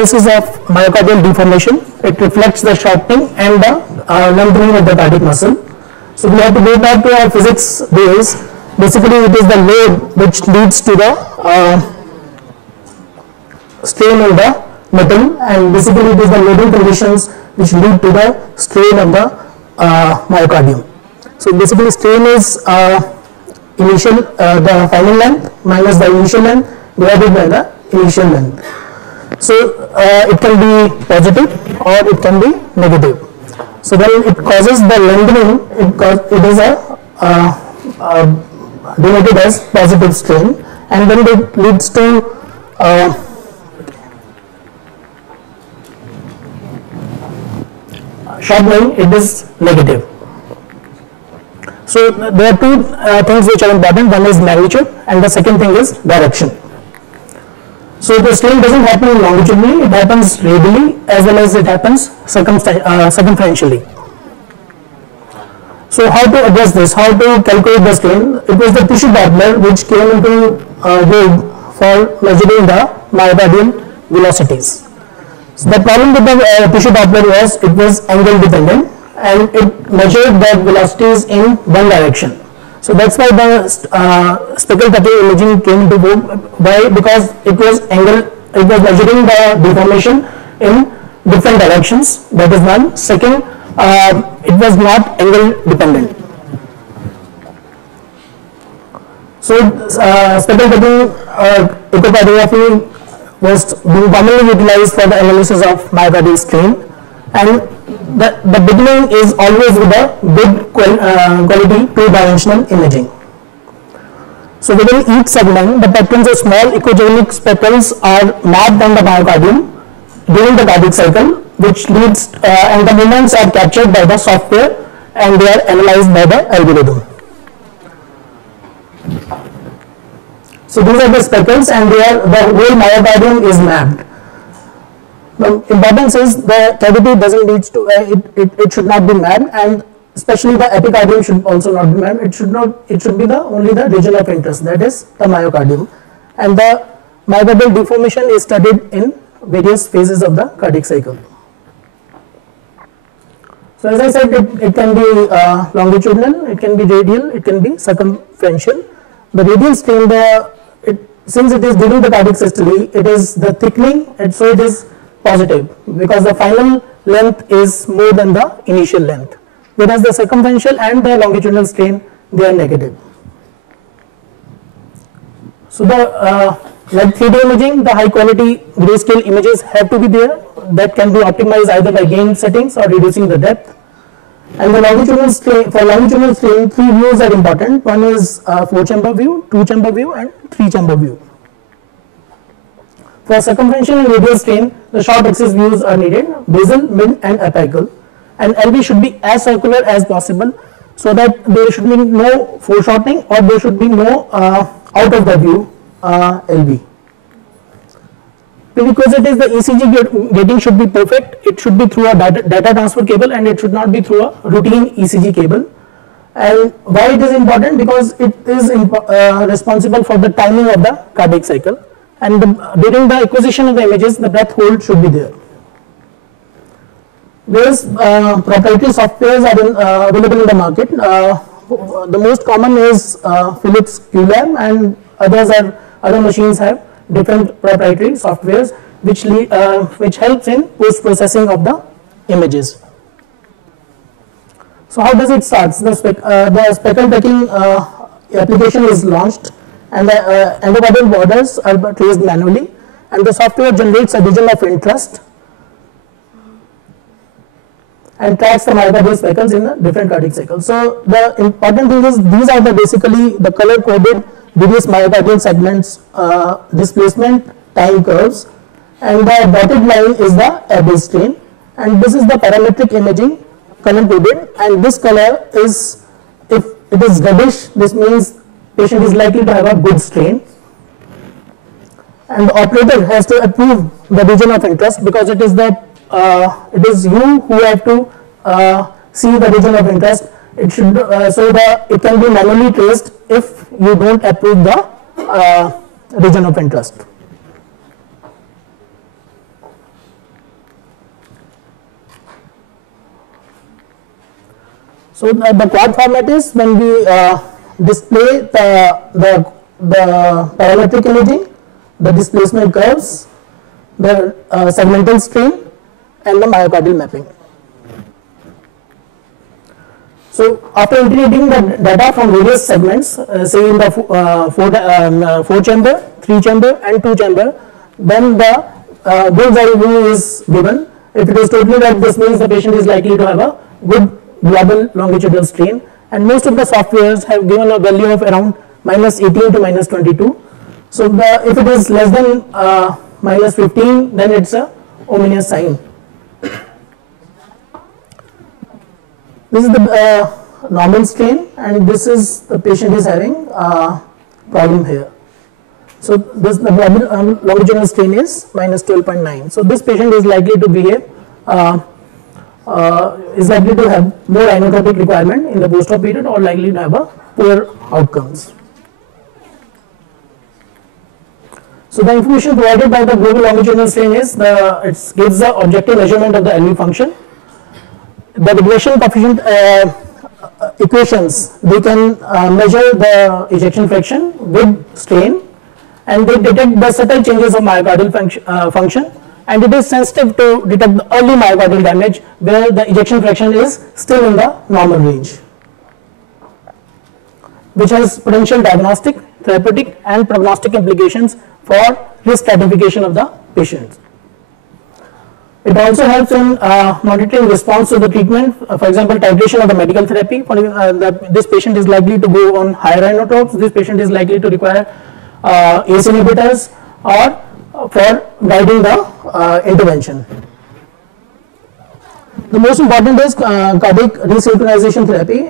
Analysis of myocardial deformation. It reflects the shortening and the lengthening of the cardiac muscle. So we have to go back to our physics days. Basically, it is the load which leads to the strain of the metal, and basically it is the loading conditions which lead to the strain of the myocardium. So basically, strain is the final length minus the initial length divided by the initial length. So it can be positive or it can be negative. So when it causes the lengthening, it is denoted as positive strain, and when it leads to shortening, it is negative. So there are two things which are important. One is magnitude and the second thing is direction. So the strain doesn't happen longitudinally, it happens radially as well as it happens circumferentially. So how to address this? How to calculate the strain? It was the tissue Doppler which came into vogue for measuring the myocardial velocities. So the problem with the tissue Doppler was it was angle dependent and it measured the velocities in one direction. So that's why the spectral touching imaging came into vogue. Why? Because it was measuring the deformation in different directions. That is one. Second, it was not angle dependent. So spectral touching echocardiography was being commonly utilized for the analysis of myocardial strain, and the beginning is always with a good quality two-dimensional imaging. So within each segment, the patterns of small echogenic speckles are mapped on the myocardium during the cardiac cycle, which leads and the movements are captured by the software and they are analyzed by the algorithm. So these are the speckles and the whole myocardium is mapped. The importance is the cavity doesn't lead to it should not be mapped, and especially the epicardium should also not be mapped. It should be only the region of interest, that is the myocardium, and the myocardial deformation is studied in various phases of the cardiac cycle. So as I said, it can be longitudinal, it can be radial, it can be circumferential. The radial strain, since it is during the cardiac systole, it is the thickening, and so it is positive because the final length is more than the initial length, whereas the circumferential and the longitudinal strain, they are negative. So the like 3D imaging, the high quality grayscale images have to be there that can be optimized either by gain settings or reducing the depth. And the longitudinal strain, for longitudinal strain, three views are important. One is 4-chamber view, 2-chamber view and 3-chamber view. For circumferential and radial strain, the short axis views are needed, basal, mid and apical, and LV should be as circular as possible so that there should be no foreshortening or there should be no out of the view LV. Prerequisite is the ECG gating should be perfect. It should be through a data transfer cable and it should not be through a routine ECG cable. And why it is important? Because it is responsible for the timing of the cardiac cycle, and during the acquisition of the images, the breath hold should be there. Various proprietary softwares are available in the market. The most common is Philips QLab, and other machines have different proprietary softwares which helps in post processing of the images. So how does it start? The spectral tracking application is launched, and the endocardial borders are traced manually, and the software generates a region of interest and tracks the myocardial speckles in the different cardiac cycles. So the important thing is these are basically the color coded various myocardial segments displacement time curves, and the dotted line is the Abel strain, and this is the parametric imaging color coded, and this color is, if it is reddish, this means patient is likely to have a good strain, and the operator has to approve the region of interest because it is you who have to see the region of interest. It should it can be manually traced if you don't approve the region of interest. So the quad format is when we display the parametric imaging, the displacement curves, the segmental strain, and the myocardial mapping. So after integrating the data from various segments, say in the 4 chamber, 3 chamber, and 2 chamber, then the bull's-eye view is given. If it is totally red, this means the patient is likely to have a good global longitudinal strain, and most of the softwares have given a value of around -18 to -22. So if it is less than -15, then it's a ominous sign. This is the normal strain, and this is the patient is having problem here. So this the longitudinal strain is -12.9. So this patient is likely to behave is likely to have more inotropic requirement in the post-op period, or likely to have a poor outcomes. So the information provided by the global longitudinal strain is it gives the objective measurement of the LV function. The regression coefficient equations, they can measure the ejection fraction with strain, and they detect the subtle changes of myocardial function, and it is sensitive to detect the early myocardial damage where the ejection fraction is still in the normal range, which has potential diagnostic, therapeutic, and prognostic implications for risk stratification of the patient. It also helps in monitoring response to the treatment, for example, titration of the medical therapy. This patient is likely to go on higher inotropes, this patient is likely to require ACE inhibitors, or for guiding the intervention. The most important is cardiac resynchronization therapy.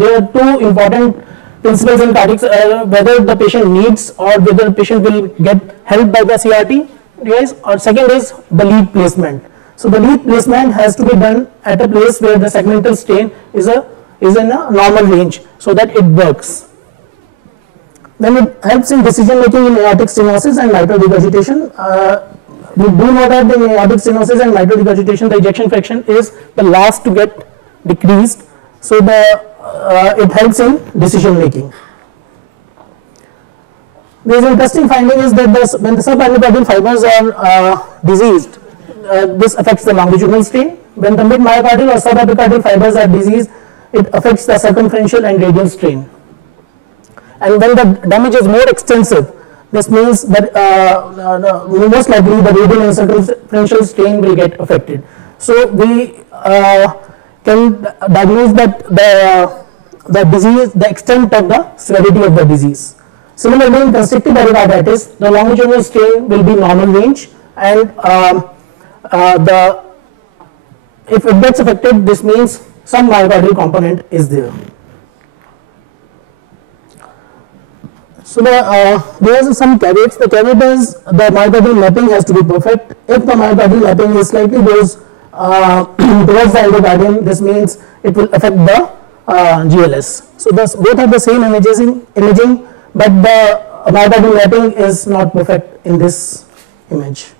There are two important principles in cardiac, whether the patient needs or whether the patient will get help by the CRT device, or second is the lead placement. So the lead placement has to be done at a place where the segmental strain is in a normal range, so that it works. Then it helps in decision making in aortic stenosis and mitral regurgitation. We do know that in aortic stenosis and mitral regurgitation, the ejection fraction is the last to get decreased, so it helps in decision making. There is an interesting finding is that when the submyocardial fibers are diseased, this affects the longitudinal strain. When the mid-myocardial or subepicardial fibers are diseased, it affects the circumferential and radial strain. And when the damage is more extensive, this means that most likely the radial and circumferential strain will get affected. So we can diagnose that the disease, the extent of the severity of the disease. Similarly, in constrictive pericarditis, the longitudinal strain will be normal range, and if it gets affected, this means some myocardial component is there. So there are some caveats. The caveat is the myocardial mapping has to be perfect. If the myocardial mapping is slightly goes towards the endocardium, this means it will affect the GLS. So both have the same imaging, but the myocardial mapping is not perfect in this image.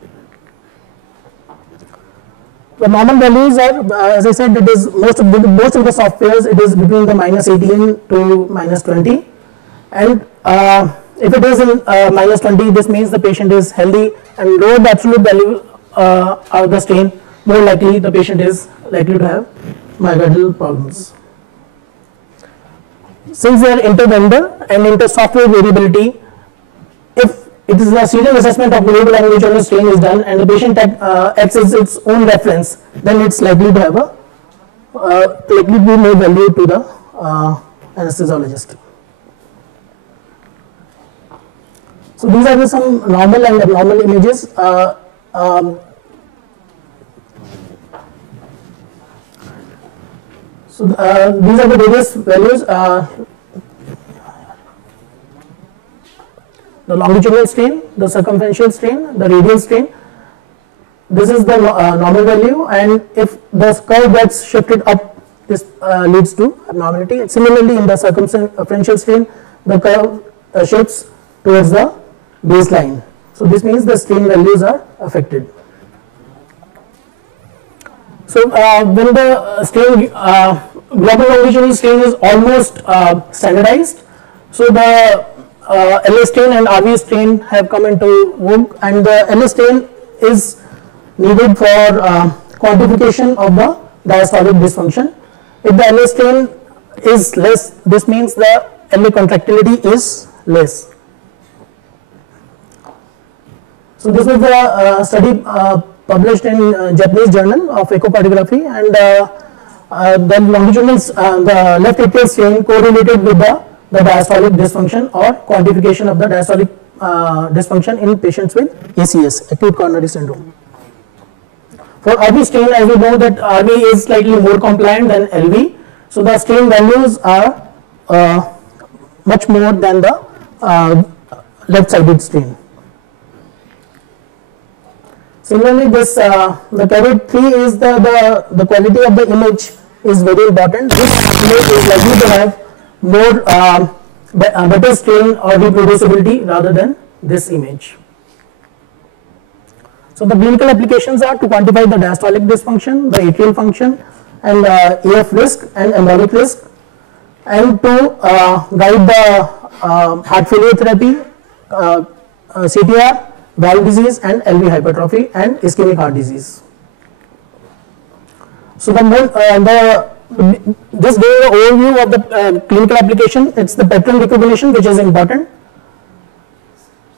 The normal values are, as I said, it is most of the softwares, it is between the -18 to -20, and if it is in -20, this means the patient is healthy, and lower the absolute value of the strain, more likely the patient is likely to have myocardial problems. Since there are inter-vendor and inter-software variability, if it is a serial assessment of global longitudinal strain is done and the patient acts as its own reference, then it's likely to have likely to be more value to the anesthesiologist. So these are some normal and abnormal images. So these are the various values. The longitudinal strain, the circumferential strain, the radial strain. This is the normal value, and if the curve gets shifted up, this leads to abnormality. And similarly, in the circumferential strain, the curve shifts towards the baseline. So this means the strain values are affected. So when the strain global longitudinal strain is almost standardized. So the LS strain and RV strain have come into vogue, and the LS strain is needed for quantification of the diastolic dysfunction. If the LS strain is less, this means the LA contractility is less. So this was the study published in Japanese Journal of Echocardiography, and the longitudinal, the left atrial strain correlated with the diastolic dysfunction or quantification of the diastolic dysfunction in patients with ACS, acute coronary syndrome. For RV strain, as we know that RV is slightly more compliant than LV, so the strain values are much more than the left-sided strain. Similarly, this the CAVIT 3 is the quality of the image is very important. This image is likely to have more better strain or reproducibility rather than this image. So the clinical applications are to quantify the diastolic dysfunction, the atrial function, and AF risk and embolic risk, and to guide the heart failure therapy, CTR, valve disease, and LV hypertrophy and ischemic heart disease. So just giving an overview of the clinical application, it's the pattern recognition which is important.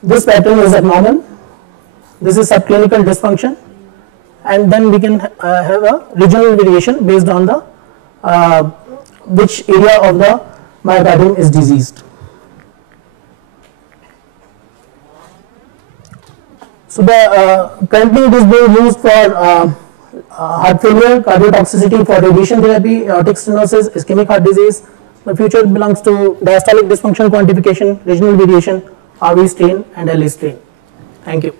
This pattern is abnormal. This is subclinical dysfunction, and then we can have a regional variation based on the which area of the myocardium is diseased. So the currently it is being used for heart failure, cardiotoxicity, for radiation therapy, aortic stenosis, ischemic heart disease. The future belongs to diastolic dysfunction quantification, regional variation, RV strain, and LA strain. Thank you.